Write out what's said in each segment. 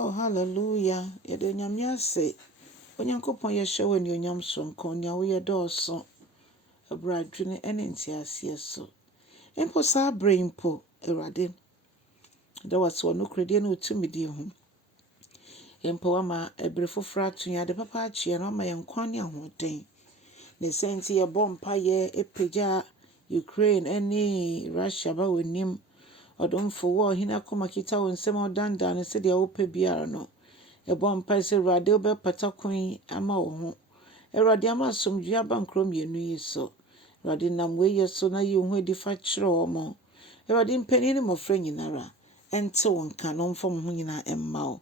Oh, hallelujah. Yede nyame ase. Onyankopon ye hyewe ne onyam sonko ne wo ye dɔɔso. Abradwene ene ntiaseɛ so. Empo saa brain po Awurade. Da wase wo no kredie no utumidi ho. Empo ama ebre foforo ato ade papa achie no ama ye nkwa ne ahoden. Ne senti ye bompa ye epagya Ukraine ene Russia ba wonim. Odomfo wo hina koma kita wo nsem odanda no se de wopa biara no. Bompa se Awurade obe patakon ama wo ho. Awurade ama somdwe aba nkrom yenu yi so. Awurade nam we yeso na ye ho edi fa kyerɛ wo mo. Awurade mpani ne mofra nyinara ente wo nka no mfom ho nyina emma wo.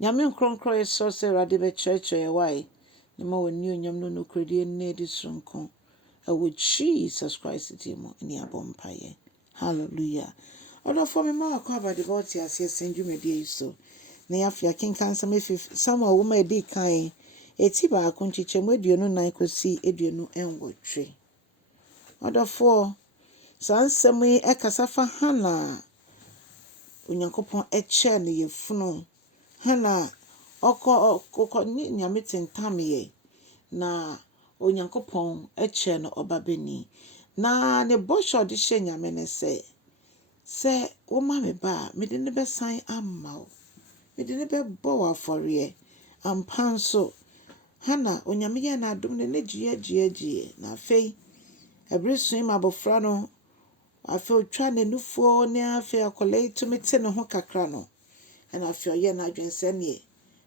Nyame nkronkro yeso se Awurade be kyerɛkyerɛ wai. Ne ma woni onyam no nokredie ne edi sonko. Awo Jesus Christ di mo ni abompa ye. Hallelujah. Odo for me ma akwa abade ba oti ase senjumedie so. Na yafia kenkan sam efif Samuel wo ma edi kan eti ba akonchichemu aduonu nan kosi aduonu enwotwe. Odo for sansem yi ekasa fa Hana Onyankopon eche ne yefunu Hana okọ ni nyame tentam ye na Onyankopon eche no obabeni na ne bosho de hye nyame ne se wo ma me ba me de ne besan amma me de ne bebo wa afore ampanso Hana onyame ye na adom ne gie na afei ebresun ma bofra no afei otwa ne nufuo ne afei akolei tumete ne ho kakra no na afei oye na adwense ne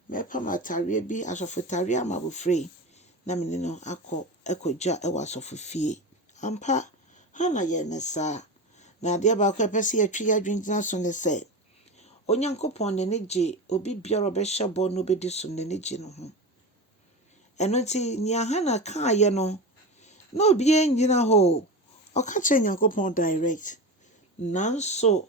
me pa matare bi asofotare ama bofrei na me no akogya e wasofofie ampa Hana ye ne sa na de ba ko pese ye twi adwendina so ne se Onyankopon ne neje obi biara obehye bo no bedi so ne neje no ho eno ti ni Hana ka ye no na obi engina ho okache Nyankopon direct nanso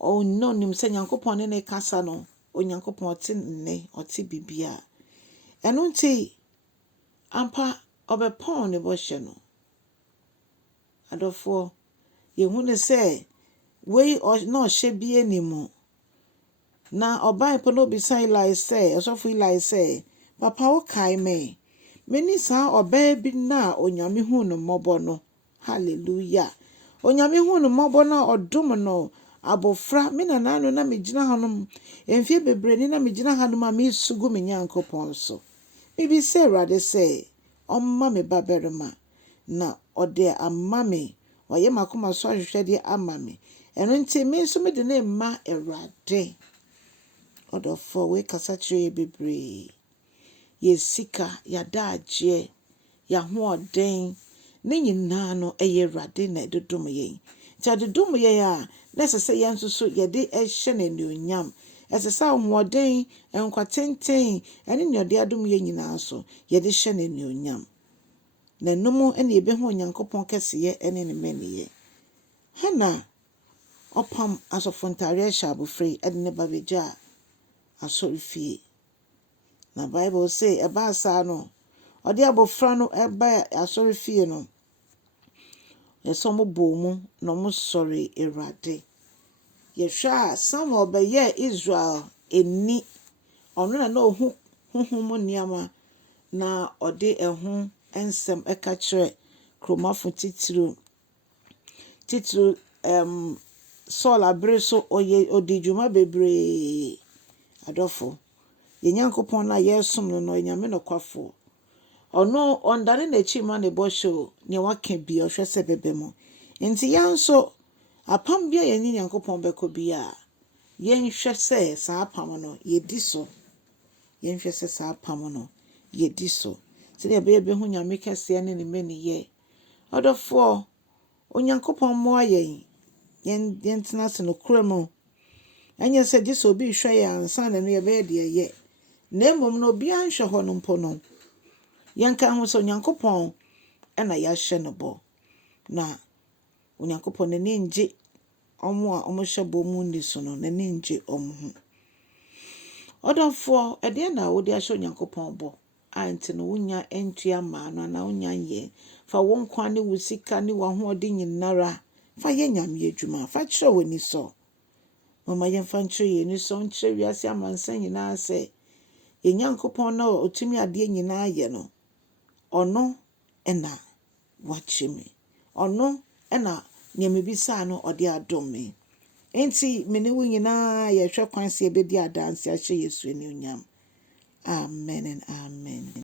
no nim se Nyankopon ne kasa no Onyankopon te ne oti bibia eno ti ampa obepon ne bo hye no adofo ye hu ne se we no hye bi enimu na oban po no bisai lai se osofo lai se papa wo kai me meni sa oban bi na onyame hu no mobo no hallelujah onyame hu no mobo na odom no abofra me na nanu na megina hanom emfie bebreni na megina hanom a me sugu me Nyankopon so bibi se Awurade se omma me baberema na ode amma me oye makoma so ahwehwede amma me eno nti me so me de na emma Awurade odofo we kasa kire bebre ye sika ya daagye ya hoɔden ne nyina no eye Awurade na dodom ye nti dodom ye a na sese ye nso so ye de ehye na nuonyam esese hoɔden enkwatenten ene ne ode adom ye nyina so ye de hye na nuonyam na numu ene ye behu Onyankopon keseye ene ne meniye Hana opam asofontare shabofrei ede ne babegya asorifie na Bible say eba asa no ode abofra no eba asorifie no yesomo bomu no mo sori Awurade ye hwa Samuel be ye Israel eni ono na ohu honhom niama na ode ehu ensem eka kire kromafo titiro Saul abreso oye odijuma bebre adofo ye Nyankopon na yesom no nyame no kwafo ono ondane na chi ma ne bosho ne waka bi ohwe se bebemo enti yanso apam bia ye ni Nyankopon beko bia ye nhwe se sa apam no ye di so ye nhwe se sa apam no ye di so se de be hu nyame kese ne ne meni ye odofo Onyankopon mo ayen yen tena se no kremo anya se di so bi hwe ya ansa na no ye be de ye na emom no bi anhwe ho no mpo no yanka ho so Onyankopon na ya hye no bo na Onyankopon ne nje omo a omo hye bo mu ni so no ne nje omo ho odofo ede na wo de hye Onyankopon bo anti no wonya entua ma no na wonya ye fa won kwa ne wusika ne wa ho de nyinara fa ye nyame adwuma fa kire woni so Mama yɛmfa nkyerɛ yɛn ani so nkyerɛ wiase amansa nyinaa sɛ yɛn Nyankopɔn na ɔtumi adeɛ nyinaa yɛ no. Ɔno ɛna wakyɛ me. Ɔno ɛna nea mebisaa no ɔde adom me. Enti me ne wo nyinaa yɛhwɛ kwan sɛ yɛbɛdi adanse ahyɛ Yesu anuonyam. Amen and amen.